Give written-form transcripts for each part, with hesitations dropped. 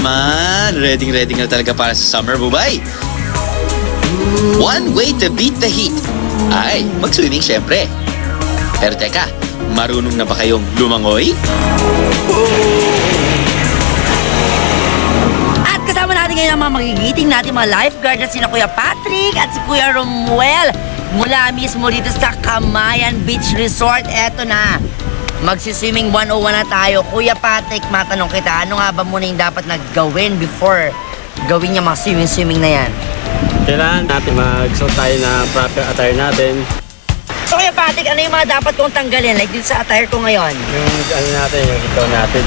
naman. Ready na talaga para sa summer, Bubay. One way to beat the heat ay mag-swimming syempre. Pero teka, marunong na ba kayong lumangoy? At kasama natin ngayon ang mga magigiting natin mga lifeguard na sina Kuya Patrick at si Kuya Romuel. Mula mismo dito sa Camayan Beach Resort. Eto na, magsiswimming 101 na tayo. Kuya Patrick, matanong kita, ano nga ba muna yung dapat naggawin before gawin yung mga swimming na yan? Kailangan natin mag-suot tayo na proper attire natin. So Kuya Patrick, ano yung mga dapat kong tanggalin? Like dito sa attire ko ngayon? Yung ano natin, yung ito natin.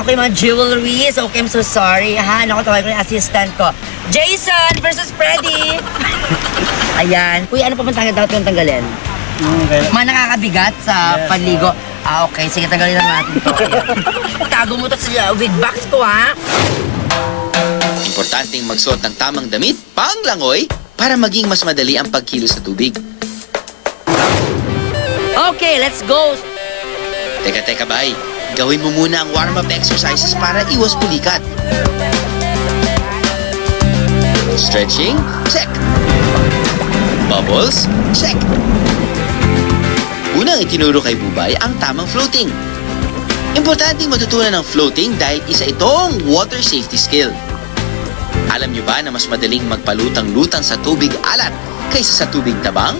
Okay, mga jewelries. Okay, I'm so sorry. Ako tawag ko yung assistant ko. Jason versus Freddy. Ayan. Kuya, ano pa bang dapat kong tanggalin? Mga nakakabigat sa panligo. Okay. Sige, tanggalin lang natin ito. Tago mo ito sa wig box ko, ha? Importanteng magsuot ng tamang damit, panglangoy, para maging mas madali ang pagkilos sa tubig. Okay, let's go! Teka, bay. Gawin mo muna ang warm-up exercises para iwas pulikat. Stretching? Check. Bubbles? Check. Unang itinuro kay Bubay ang tamang floating. Importanteng matutunan ng floating dahil isa itong water safety skill. Alam niyo ba na mas madaling magpalutang-lutang sa tubig alat kaysa sa tubig tabang?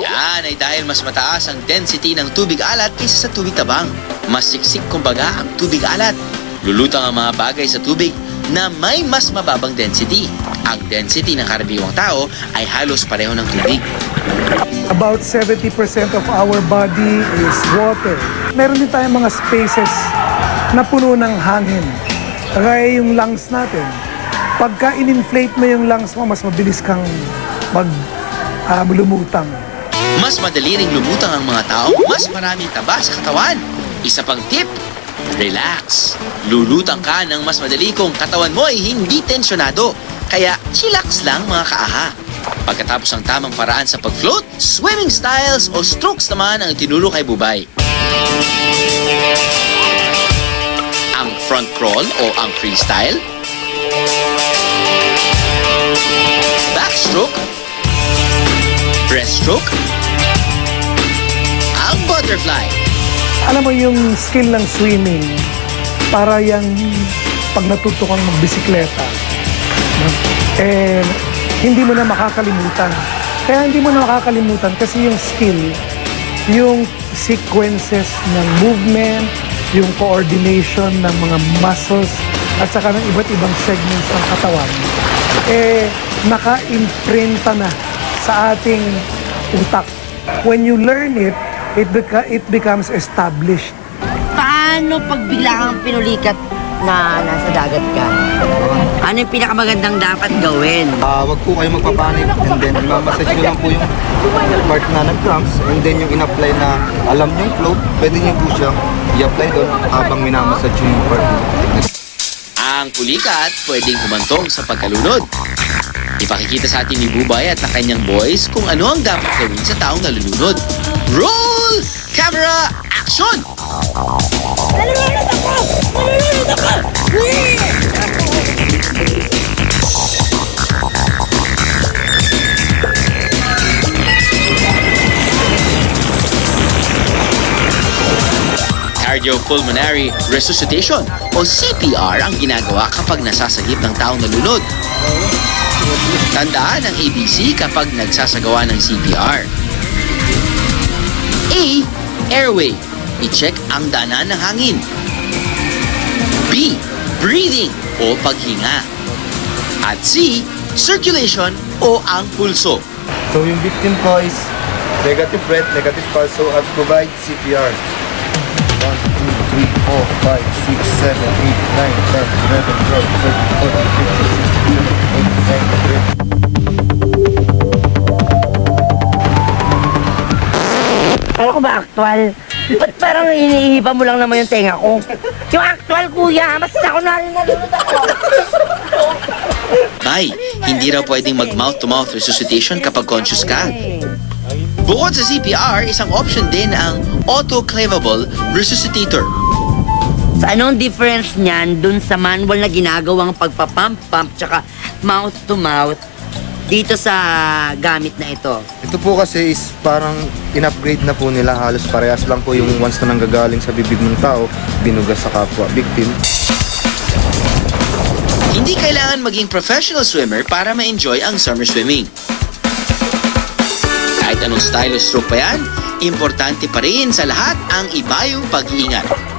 Yan ay dahil mas mataas ang density ng tubig alat kaysa sa tubig tabang. Mas siksik kumbaga ang tubig alat. Lulutang ang mga bagay sa tubig na may mas mababang density. Ang density ng karaniwang tao ay halos pareho ng tubig. About 70% of our body is water. Meron din tayong mga spaces na puno ng hangin. Kaya yung lungs natin. Pagka in-inflate mo yung lungs mo, mas mabilis kang lumutang. Mas madali ring lumutang ang mga tao, mas maraming taba sa katawan. Isa pang tip, relax. Lulutang ka ng mas madali kung katawan mo ay hindi tensyonado. Kaya chillax lang mga kaaha. Pagkatapos ang tamang paraan sa pag-float, swimming styles o strokes naman ang itinuro kay Bubay. Ang front crawl o ang freestyle, backstroke, breaststroke, ang butterfly. Alam mo yung skill ng swimming, para yung pag natuto kang magbisikleta, hindi mo na makakalimutan. Kaya hindi mo na makakalimutan kasi yung skill, yung sequences ng movement, yung coordination ng mga muscles, at saka ng iba't ibang segments ng katawan, naka-imprinta na sa ating utak. When you learn it, it becomes established. Paano pag bigla kang pinulikat na nasa dagat ka? Ano yung pinakamagandang dapat gawin? Wag po kayo magpapanik, and then mamassage nyo lang po yung part na nag-cramps, and then yung in-apply na alam yung float, pwede nyo po siyang i-apply doon habang minamassage yung part. Ang pulikat pwedeng humantong sa pagkalunod. Ipakikita sa atin ni Bubay at ang kanyang boys kung ano ang dapat gawin sa taong nalulunod. Roll! Camera! Action! Nalulunod ako! Nalulunod ako! Cardiopulmonary resuscitation o CPR ang ginagawa kapag nasasagip ng taong nalunod. Tandaan ang ABC kapag nagsasagawa ng CPR. A. Airway. I-check ang daanan ng hangin. B. Breathing o paghinga. At C. Circulation o ang pulso. So yung victim ko is negative breath, negative pulse, so I'll provide CPR. 1, 2, 3, 4, 5, 6, 7, 8, 9, 10, 11, 12, 13, 14, 15, 16, 17, 18, 19, 20. Ano ko ba actual? Ba't parang inihipa mo lang naman yung tenga ko? Yung actual, kuya, mas ako na rin nalulunod ako. Bay, hindi raw pwedeng mag-mouth-to-mouth resuscitation kapag conscious ka. Bukod sa CPR, isang option din ang autoclavable resuscitator. So, anong difference niyan dun sa manual na ginagawang pagpapump-pump tsaka mouth-to-mouth dito sa gamit na ito? Ito po kasi is parang in-upgrade na po nila. Halos parehas lang po yung once na nanggagaling sa bibig ng tao, binugas sa kapwa victim. Hindi kailangan maging professional swimmer para ma-enjoy ang summer swimming. Kahit anong style o stroke pa yan, importante pa rin sa lahat ang ibayong pag-iingat.